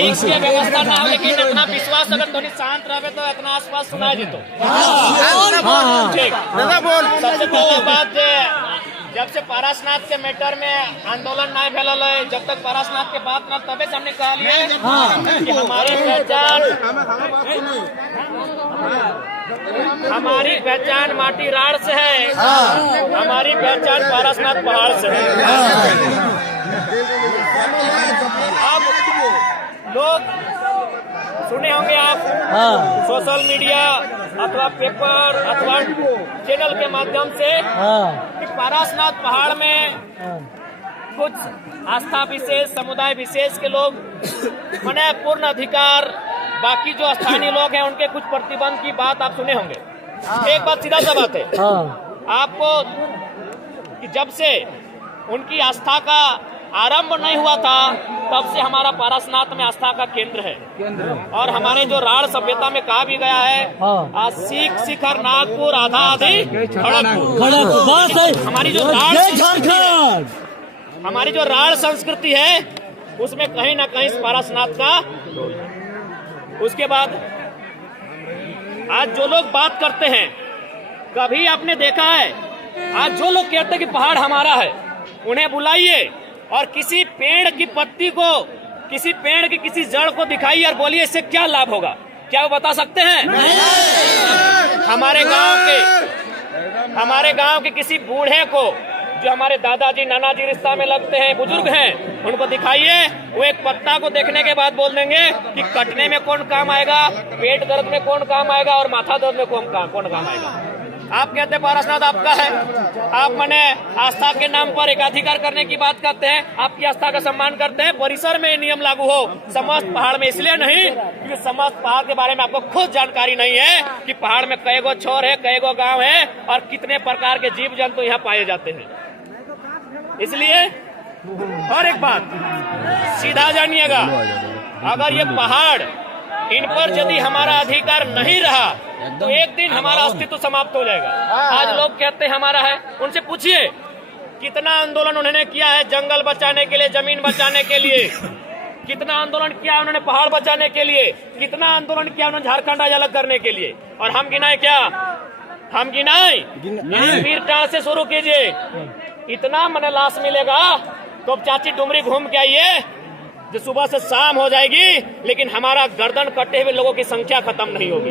Mic के व्यवस्था ना हो, लेकिन इतना विश्वास अगर थोड़ी शांत रहे तो इतना आसपास सुनाई देतो। सबसे पहले बात जब से पारसनाथ के मैटर में आंदोलन नहीं फैलल है, जब तक पारसनाथ के बात न तबे से हमने कहा लिए कि हमारी पहचान माटी राड़ से है, हमारी पहचान पारसनाथ पहाड़ से है। अब लोग सुने होंगे आप सोशल मीडिया अथवा पेपर अथवा चैनल के माध्यम से कि पारसनाथ पहाड़ में कुछ आस्था विशेष समुदाय विशेष के लोग मने पूर्ण अधिकार, बाकी जो स्थानीय लोग हैं उनके कुछ प्रतिबंध की बात आप सुने होंगे। एक बात सीधा सा बात है आपको कि जब से उनकी आस्था का आरंभ नहीं हुआ था तब से हमारा पारसनाथ में आस्था का केंद्र है। और हमारे जो राड़ सभ्यता में कहा भी गया है आज सीख शिखर नागपुर आधा आधी खड़गपुर। हमारी जो राड़ संस्कृति है उसमें कहीं ना कहीं पारसनाथ का। उसके बाद आज जो लोग बात करते हैं, कभी आपने देखा है आज जो लोग कहते हैं कि पहाड़ हमारा है, उन्हें बुलाइए और किसी पेड़ की पत्ती को, किसी पेड़ की किसी जड़ को दिखाइए और बोलिए इससे क्या लाभ होगा, क्या वो बता सकते हैं? हमारे गांव के किसी बूढ़े को जो हमारे दादाजी नानाजी रिश्ता में लगते हैं, बुजुर्ग हैं, उनको दिखाइए, वो एक पत्ता को देखने के बाद बोल देंगे कि कटने में कौन काम आएगा, पेट दर्द में कौन काम आएगा और माथा दर्द में कौन काम आएगा। आप कहते हैं पारसनाथ आपका है, आप मने आस्था के नाम पर एकाधिकार करने की बात करते हैं, आपकी आस्था का सम्मान करते हैं। परिसर में ये नियम लागू हो, समस्त पहाड़ में इसलिए नहीं क्योंकि समस्त पहाड़ के बारे में आपको खुद जानकारी नहीं है कि पहाड़ में कई गो छोर है, कई गो गाँव है और कितने प्रकार के जीव जंतु यहाँ पाए जाते हैं। इसलिए और एक बात सीधा जानिएगा, अगर ये पहाड़ इन पर यदि हमारा अधिकार नहीं रहा तो एक दिन हमारा अस्तित्व समाप्त हो जाएगा। आज लोग कहते हैं हमारा है, उनसे पूछिए कितना आंदोलन उन्होंने किया है जंगल बचाने के लिए, जमीन बचाने के लिए, कितना आंदोलन किया उन्होंने पहाड़ बचाने के लिए, कितना आंदोलन किया उन्होंने झारखंड आज अलग करने के लिए। और हम गिनाए क्या? हम गिनाए वीरटां से शुरू कीजिए, इतना मन लाश मिलेगा तो अब चाची डुमरी घूम के आइए जो सुबह से शाम हो जाएगी, लेकिन हमारा गर्दन कटे हुए लोगों की संख्या खत्म नहीं होगी।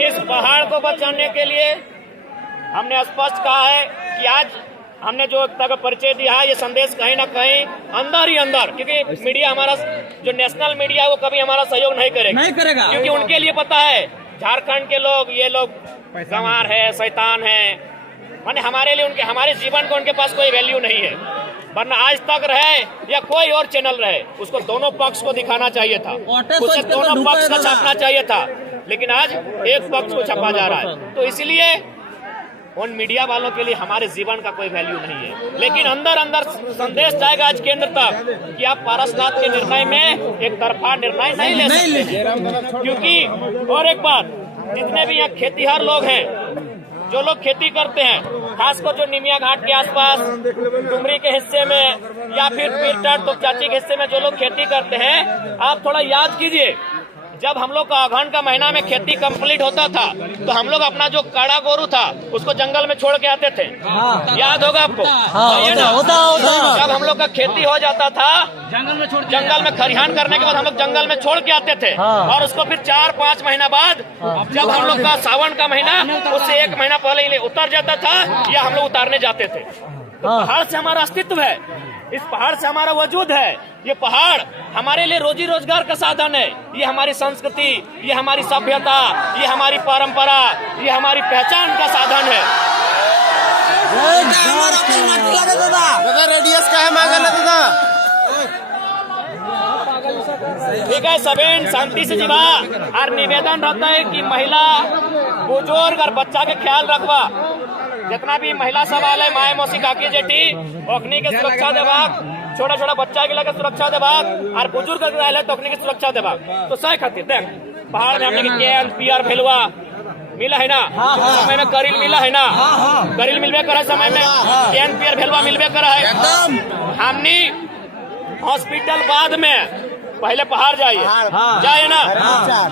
इस पहाड़ को बचाने के लिए हमने स्पष्ट कहा है कि आज हमने जो तक परिचय दिया है, ये संदेश कहीं ना कहीं अंदर ही अंदर, क्योंकि मीडिया हमारा जो नेशनल मीडिया है वो कभी हमारा सहयोग नहीं करेगा, क्योंकि उनके लिए पता है झारखंड के लोग, ये लोग गंवार है, शैतान है, माने हमारे लिए उनके हमारे जीवन को उनके पास कोई वैल्यू नहीं है। वरना आज तक रहे या कोई और चैनल रहे, उसको दोनों पक्ष को दिखाना चाहिए था, उसे दोनों पक्ष का छापना चाहिए था, लेकिन आज एक पक्ष को छापा जा रहा है। तो इसलिए उन मीडिया वालों के लिए हमारे जीवन का कोई वैल्यू नहीं है। लेकिन अंदर अंदर संदेश जाएगा आज केंद्र तक कि आप पारसनाथ के निर्णय में एक तरफा निर्णय नहीं ले सकते, क्योंकि और एक बात, जितने भी यहाँ खेतीहर लोग हैं, जो लोग खेती करते हैं, खासकर जो निमिया घाट के आसपास डुमरी के हिस्से में या फिर पीरटाट तो चाची के हिस्से में जो लोग खेती करते हैं, आप थोड़ा याद कीजिए, जब हम लोग का अगहन का महीना में खेती कंप्लीट होता था तो हम लोग अपना जो काड़ा गोरू था उसको जंगल में छोड़ के आते थे। याद होगा आपको? होता। जब हम लोग का खेती हो जाता था जंगल में खरिहान करने के बाद हम लोग जंगल में छोड़ के आते थे, और उसको फिर 4-5 महीना बाद जब हम लोग का सावन का महीना उससे 1 महीना पहले ही उतर जाता था या हम लोग उतारने जाते थे। तो पहाड़ से हमारा अस्तित्व है, इस पहाड़ से हमारा वजूद है। ये पहाड़ हमारे लिए रोजी रोजगार का साधन है, ये हमारी संस्कृति, ये हमारी सभ्यता, ये हमारी परंपरा, ये हमारी पहचान का साधन है। रेडियस का है मांगा ना दादा, ठीक है, सबेन शांति से जीवा। और निवेदन रहता है कि महिला, बुजुर्ग और बच्चा के ख्याल रखवा। जितना भी महिला सवाल है, माए मौसी काकी जेठी, ओखनी के सुरक्षा विभाग छोटा छोटा बच्चा के लगे सुरक्षा देबाक और बुजुर्ग के तकनीकी सुरक्षा देबाक। तो सही खातिर देख पहाड़ में हमने केन पीआर भेलवा मिला है ना, समय में करील मिला है ना, करील मिलबे करे समय में केन पीआर भेलवा मिलबे करे है। हमने हॉस्पिटल बाद में पहले पहाड़ जाइए जाइए ना,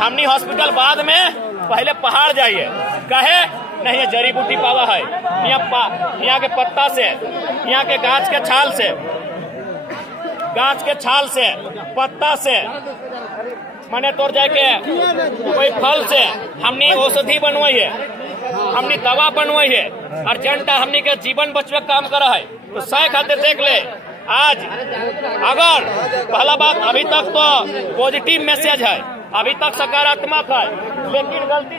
हमने हॉस्पिटल बाद में पहले पहाड़ जाइए। कहे नहीं, जड़ी बूटी पावा है यहाँ के पत्ता से, यहाँ के गाछ के छाल से पत्ता से मने तोड़ जाए के कोई फल से हमने औषधि बनवाई है, हमने दवा बनवाई है और जनता हमने के जीवन बचवे काम करा है। तो सही खातिर देख ले आज अगर पहला बात अभी तक तो पॉजिटिव मैसेज है, अभी तक सकारात्मक है, लेकिन गलती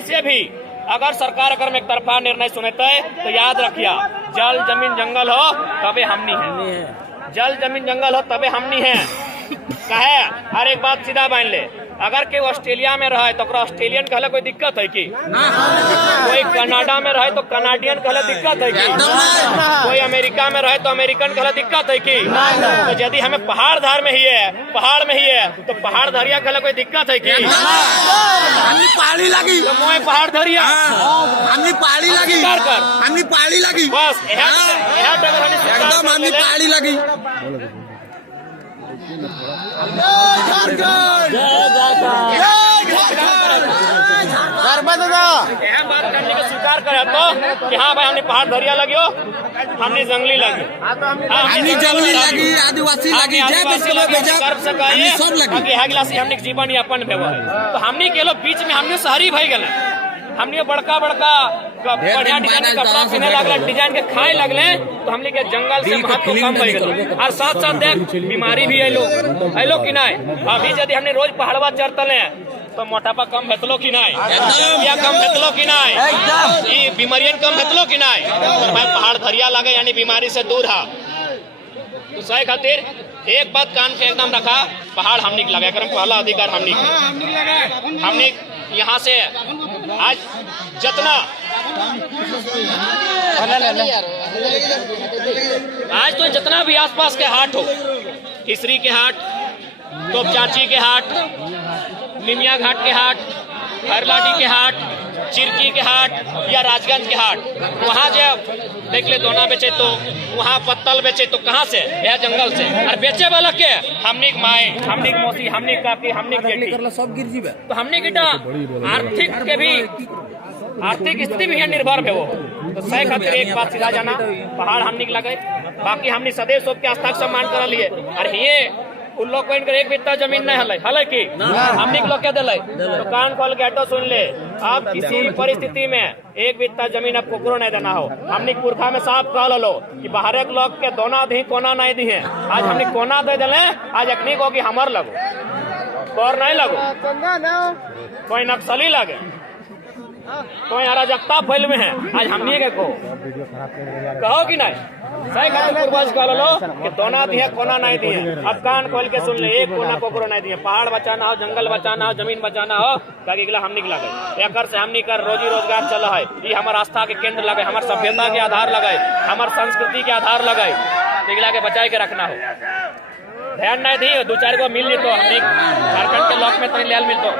से भी अगर सरकार अगर में एक तरफा निर्णय सुनते तो याद रखिया जल जमीन जंगल हो तबे हमनी है, जल जमीन जंगल हो तबे हमनी है। कहे हर एक बात सीधा मान ले, अगर कोई ऑस्ट्रेलिया में रहे तो ऑस्ट्रेलियन कहले कोई दिक्कत है कि, कोई कनाडा में रहे तो कनाडियन कहले दिक्कत है कि, कोई अमेरिका में रहे तो अमेरिकन कहले दिक्कत है कि। तो यदि हमें पहाड़ धार में ही है तो पहाड़ धरिया कहले कोई दिक्कत है कि, पहाड़ी लगी तो मोए पहाड़ धरिया पहाड़ी लगी पहाड़ी लगी बस एकदम पहाड़ी लगी। बात करने का स्वीकार करे तो कि हाँ भाई हमने पहाड़ धरिया लगियो, हमने जंगली लगी, हमने जंगली लगी, आदिवासी लगी, सब लगी, हमने जीवन यापन भेवा है। तो हमने के लोग बीच में हमने शहरी भाई गए, हमने बड़का बढ़िया डिजाइन के कपड़ा पहने लगले, डिजाइन के खाए लगले, तो हमने के जंगल से महत्व कम हो गए। और साथ साथ देख बीमारी भी आइलो कि नहीं। अभी यदि हमने रोज पहाड़वा चढ़तले तो मोटापा कम भेतलो कि नहीं, या कम भेतलो कि नहीं, बीमारियन कम भेतलो कि नहीं। तो भाई पहाड़ धरिया लगे यानी बीमारी से दूर है। तो सही खातिर एक बात कान के एकदम रखा, पहाड़ हमने लगा कर पहला अधिकार हमने यहाँ से आज जितना आज तो जितना भी आसपास के हाट हो, खिसरी के हाट, तोपचाची के हाट, निमिया घाट के हाट, हरलाडी के हाट, चिरकी के हाट या राजगंज के हाट, वहाँ जब देख ले दोना बेचे तो वहाँ पत्तल बेचे तो कहाँ से, यह जंगल से। और बेचे वाला के हमने माए, हमने मौसी, हमने काकी, हमने बेटी, सब गिर जीवे। तो हमने गिटा आर्थिक स्थिति भी निर्भर है वो। तो सही खातिर एक बात सीधा जाना, पहाड़ हमने लगे, बाकी हमने सदैव सबके आस्था का सम्मान कर लिए। और ये उन लोग को इनकर एक बित्ता जमीन नहीं हल की हमने लोग क्या दिले। तो कान खोल के हटो सुन ले, आप किसी भी परिस्थिति में एक बित्ता जमीन अब कोकरो नहीं देना हो। हमने पुरखा में साफ कह लो कि बाहर एक लोग के दोना दी कोना नहीं दी है, आज हमने कोना दे दिले, आज अखनी को कि हमर लगो और नहीं लगो, कोई नक्सली लगे, कोई अराजकता फैल में है, आज हमने के कहो कि नहीं। सही खातिर पूर्वज कह लो कि दोना दिए कोना नहीं दिए। अब कान खोल के सुन ले, एक कोना कोकरो नहीं दिए। पहाड़ बचाना हो, जंगल बचाना हो, जमीन बचाना हो, का हमनी के लगे, एकर से हमनी कर रोजी रोजगार चल है। ये हमार आस्था के केंद्र लगे, हमार सभ्यता के आधार लगे, हमार संस्कृति के आधार लगे, इगला के बचाए के रखना हो। ध्यान नहीं दी, दो चार को मिल ली तो हमने झारखंड के लोक में तो ले मिलतो।